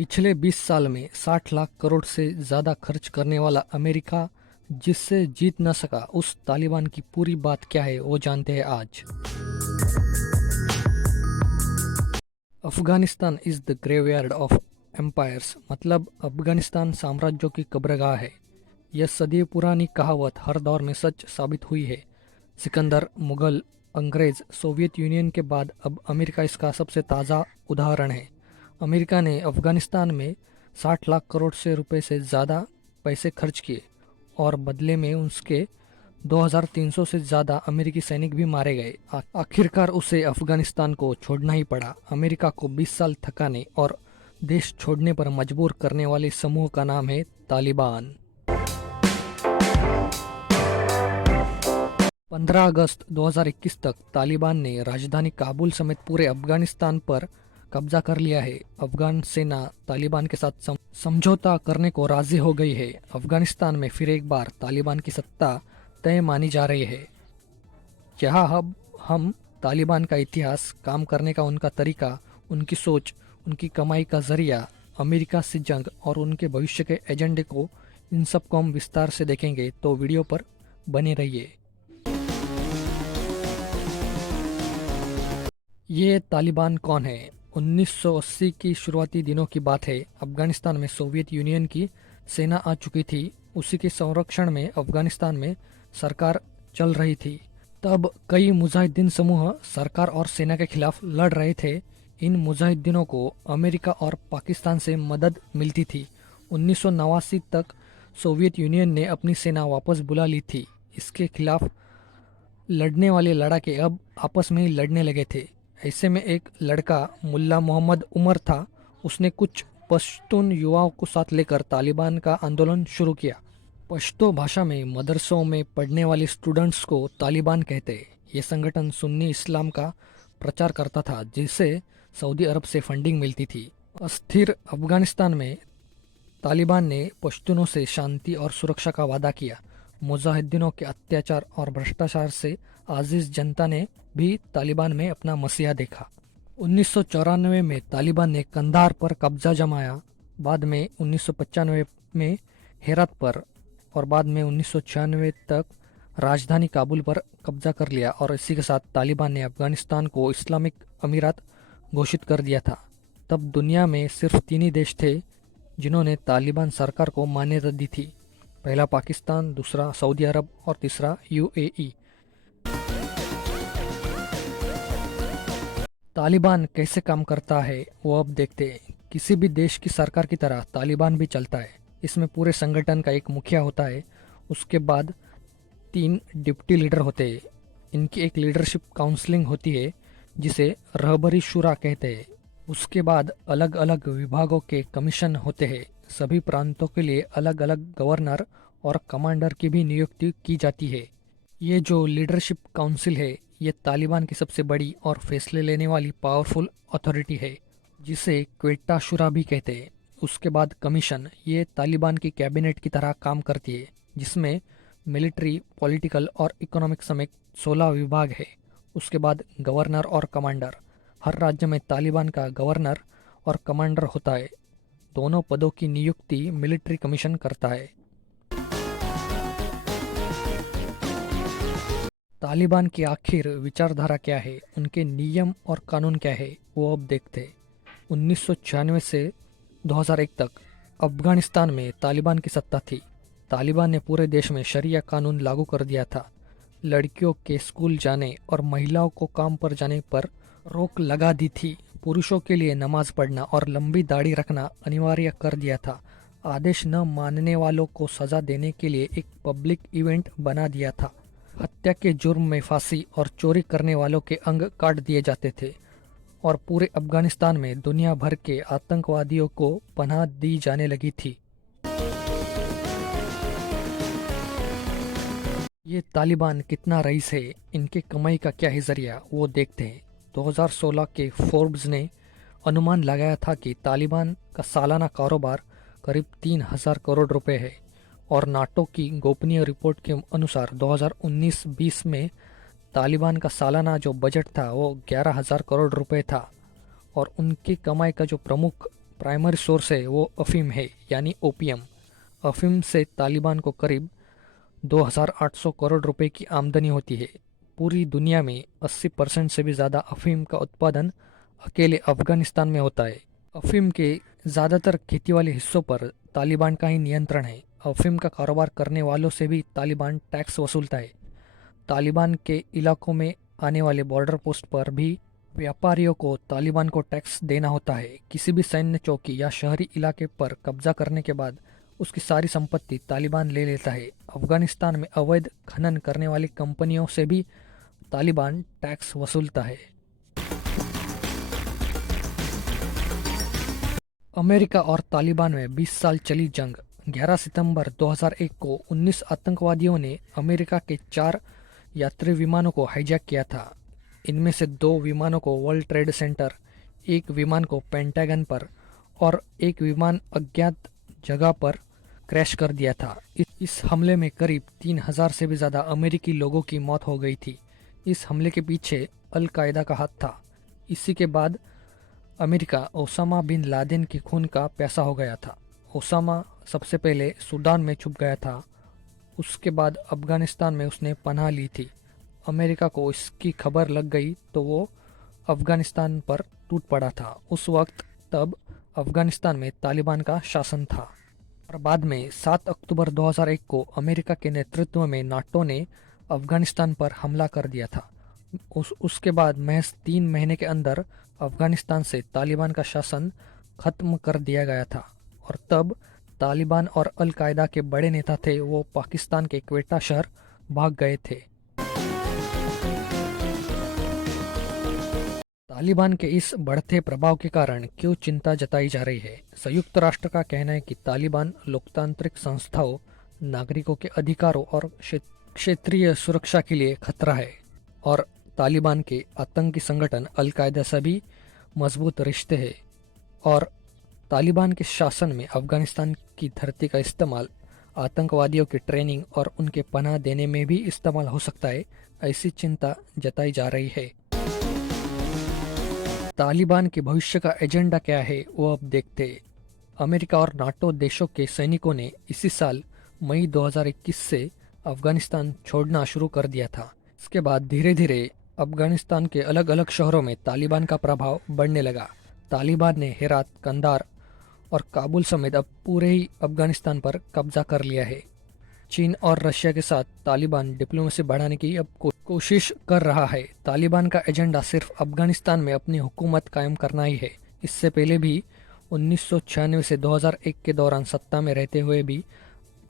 पिछले 20 साल में 60 लाख करोड़ से ज़्यादा खर्च करने वाला अमेरिका जिससे जीत न सका उस तालिबान की पूरी बात क्या है वो जानते हैं आज। Afghanistan is the graveyard of empires, मतलब अफगानिस्तान साम्राज्यों की कब्रगाह है। यह सदियों पुरानी कहावत हर दौर में सच साबित हुई है। सिकंदर, मुगल, अंग्रेज, सोवियत यूनियन के बाद अब अमेरिका इसका सबसे ताज़ा उदाहरण है। अमेरिका ने अफगानिस्तान में 60 लाख करोड़ से रुपए से ज़्यादा पैसे खर्च किए और बदले में उसके 2300 से ज़्यादा अमेरिकी सैनिक भी मारे गए। आखिरकार उसे अफगानिस्तान को छोड़ना ही पड़ा। अमेरिका को 20 साल थकाने और देश छोड़ने पर मजबूर करने वाले समूह का नाम है तालिबान। 15 अगस्त 2021 तक तालिबान ने राजधानी काबुल समेत पूरे अफगानिस्तान पर कब्जा कर लिया है। अफगान सेना तालिबान के साथ समझौता करने को राजी हो गई है। अफगानिस्तान में फिर एक बार तालिबान की सत्ता तय मानी जा रही है। यहाँ हम तालिबान का इतिहास, काम करने का उनका तरीका, उनकी सोच, उनकी कमाई का जरिया, अमेरिका से जंग और उनके भविष्य के एजेंडे को, इन सब को हम विस्तार से देखेंगे, तो वीडियो पर बने रहिए। ये तालिबान कौन है? 1980 की शुरुआती दिनों की बात है। अफगानिस्तान में सोवियत यूनियन की सेना आ चुकी थी। उसी के संरक्षण में अफगानिस्तान में सरकार चल रही थी। तब कई मुजाहिदीन समूह सरकार और सेना के खिलाफ लड़ रहे थे। इन मुजाहिदीनों को अमेरिका और पाकिस्तान से मदद मिलती थी। 1989 तक सोवियत यूनियन ने अपनी सेना वापस बुला ली थी। इसके खिलाफ लड़ने वाले लड़ाके अब आपस में ही लड़ने लगे थे। ऐसे में एक लड़का मुल्ला मोहम्मद उमर था। उसने कुछ पश्तून युवाओं को साथ लेकर तालिबान का आंदोलन शुरू किया। पश्तो भाषा में मदरसों में पढ़ने वाले स्टूडेंट्स को तालिबान कहते हैं। ये संगठन सुन्नी इस्लाम का प्रचार करता था, जिसे सऊदी अरब से फंडिंग मिलती थी। अस्थिर अफगानिस्तान में तालिबान ने पश्तूनों से शांति और सुरक्षा का वादा किया। मुजाहिदीनों के अत्याचार और भ्रष्टाचार से आजिज जनता ने भी तालिबान में अपना मसीहा देखा। 1994 में तालिबान ने कंधार पर कब्जा जमाया। बाद में 1995 में हेरात पर और बाद में 1996 तक राजधानी काबुल पर कब्जा कर लिया। और इसी के साथ तालिबान ने अफगानिस्तान को इस्लामिक अमीरात घोषित कर दिया था। तब दुनिया में सिर्फ 3 ही देश थे जिन्होंने तालिबान सरकार को मान्यता दी थी। पहला पाकिस्तान, दूसरा सऊदी अरब और तीसरा यूएई। तालिबान कैसे काम करता है वो अब देखते हैं। किसी भी देश की सरकार की तरह तालिबान भी चलता है। इसमें पूरे संगठन का एक मुखिया होता है। उसके बाद 3 डिप्टी लीडर होते हैं। इनकी एक लीडरशिप काउंसलिंग होती है जिसे रहबरी शुरा कहते हैं। उसके बाद अलग अलग विभागों के कमीशन होते हैं। सभी प्रांतों के लिए अलग अलग गवर्नर और कमांडर की भी नियुक्ति की जाती है। ये जो लीडरशिप काउंसिल है, ये तालिबान की सबसे बड़ी और फैसले लेने वाली पावरफुल अथॉरिटी है, जिसे क्वेटा शुरा भी कहते हैं। उसके बाद कमीशन, ये तालिबान की कैबिनेट की तरह काम करती है, जिसमें मिलिट्री, पॉलिटिकल और इकोनॉमिक समेत 16 विभाग है। उसके बाद गवर्नर और कमांडर, हर राज्य में तालिबान का गवर्नर और कमांडर होता है। दोनों पदों की नियुक्ति मिलिट्री कमीशन करता है। तालिबान की आखिर विचारधारा क्या है, उनके नियम और कानून क्या है, वो अब देखते हैं। 1996 से 2001 तक अफगानिस्तान में तालिबान की सत्ता थी। तालिबान ने पूरे देश में शरिया कानून लागू कर दिया था। लड़कियों के स्कूल जाने और महिलाओं को काम पर जाने पर रोक लगा दी थी। पुरुषों के लिए नमाज पढ़ना और लंबी दाढ़ी रखना अनिवार्य कर दिया था। आदेश न मानने वालों को सजा देने के लिए एक पब्लिक इवेंट बना दिया था। हत्या के जुर्म में फांसी और चोरी करने वालों के अंग काट दिए जाते थे। और पूरे अफगानिस्तान में दुनिया भर के आतंकवादियों को पनाह दी जाने लगी थी। ये तालिबान कितना रईस है, इनके कमाई का क्या है जरिया, वो देखते हैं। 2016 के फोर्ब्स ने अनुमान लगाया था कि तालिबान का सालाना कारोबार करीब 3000 करोड़ रुपए है। और नाटो की गोपनीय रिपोर्ट के अनुसार 2019-20 में तालिबान का सालाना जो बजट था वो 11,000 करोड़ रुपए था। और उनकी कमाई का जो प्रमुख प्राइमरी सोर्स है वो अफीम है, यानी ओपीएम। अफीम से तालिबान को करीब 2,800 करोड़ रुपए की आमदनी होती है। पूरी दुनिया में 80% से भी ज़्यादा अफीम का उत्पादन अकेले अफगानिस्तान में होता है। अफीम के ज़्यादातर खेती वाले हिस्सों पर तालिबान का ही नियंत्रण है। अफीम का कारोबार करने वालों से भी तालिबान टैक्स वसूलता है। तालिबान के इलाकों में आने वाले बॉर्डर पोस्ट पर भी व्यापारियों को तालिबान को टैक्स देना होता है। किसी भी सैन्य चौकी या शहरी इलाके पर कब्जा करने के बाद उसकी सारी संपत्ति तालिबान ले लेता है। अफगानिस्तान में अवैध खनन करने वाली कंपनियों से भी तालिबान टैक्स वसूलता है। अमेरिका और तालिबान में 20 साल चली जंग। 11 सितंबर 2001 को 19 आतंकवादियों ने अमेरिका के 4 यात्री विमानों को हाईजैक किया था। इनमें से 2 विमानों को वर्ल्ड ट्रेड सेंटर, 1 विमान को पेंटागन पर और 1 विमान अज्ञात जगह पर क्रैश कर दिया था। इस हमले में करीब 3,000 से भी ज़्यादा अमेरिकी लोगों की मौत हो गई थी। इस हमले के पीछे अल कायदा का हाथ था। इसी के बाद अमेरिका ओसामा बिन लादेन के खून का प्यासा हो गया था। ओसामा सबसे पहले सूडान में छुप गया था, उसके बाद अफगानिस्तान में उसने पनाह ली थी। अमेरिका को इसकी खबर लग गई तो वो अफगानिस्तान पर टूट पड़ा था। उस वक्त तब अफगानिस्तान में तालिबान का शासन था। और बाद में 7 अक्टूबर 2001 को अमेरिका के नेतृत्व में नाटो ने अफगानिस्तान पर हमला कर दिया था। उसके बाद महज 3 महीने के अंदर अफगानिस्तान से तालिबान का शासन खत्म कर दिया गया था। और तब तालिबान और अल कायदा के बड़े नेता थे वो पाकिस्तान के क्वेटा शहर भाग गए थे। तालिबान के इस बढ़ते प्रभाव के कारण क्यों चिंता जताई जा रही है? संयुक्त राष्ट्र का कहना है कि तालिबान लोकतांत्रिक संस्थाओं, नागरिकों के अधिकारों और क्षेत्रीय सुरक्षा के लिए खतरा है और तालिबान के आतंकी संगठन अल कायदा से भी मजबूत रिश्ते हैं और तालिबान के शासन में अफगानिस्तान की धरती का इस्तेमाल आतंकवादियों की ट्रेनिंग और उनके पनाह देने में भी इस्तेमाल हो सकता है, ऐसी चिंता जताई जा रही है। तालिबान के भविष्य का एजेंडा क्या है वो अब देखते हैं। अमेरिका और नाटो देशों के सैनिकों ने इसी साल मई 2021 से अफगानिस्तान छोड़ना शुरू कर दिया था। इसके बाद धीरे धीरे अफगानिस्तान के अलग अलग शहरों में तालिबान का प्रभाव बढ़ने लगा। तालिबान ने हेरात, कंधार और काबुल समेत अब पूरे ही अफगानिस्तान पर कब्जा कर लिया है। चीन और रशिया के साथ तालिबान डिप्लोमेसी बढ़ाने की अब कोशिश कर रहा है। तालिबान का एजेंडा सिर्फ अफगानिस्तान में अपनी हुकूमत कायम करना ही है। इससे पहले भी 1996 से 2001 के दौरान सत्ता में रहते हुए भी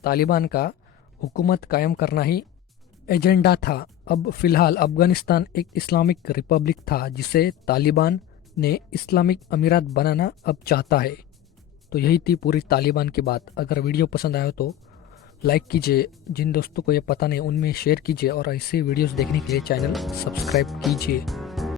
तालिबान का हुकूमत कायम करना ही एजेंडा था। अब फिलहाल अफगानिस्तान एक इस्लामिक रिपब्लिक था जिसे तालिबान ने इस्लामिक अमीरात बनाना अब चाहता है। तो यही थी पूरी तालिबान की बात। अगर वीडियो पसंद आया तो लाइक कीजिए, जिन दोस्तों को ये पता नहीं उनमें शेयर कीजिए और ऐसे वीडियोस देखने के लिए चैनल सब्सक्राइब कीजिए।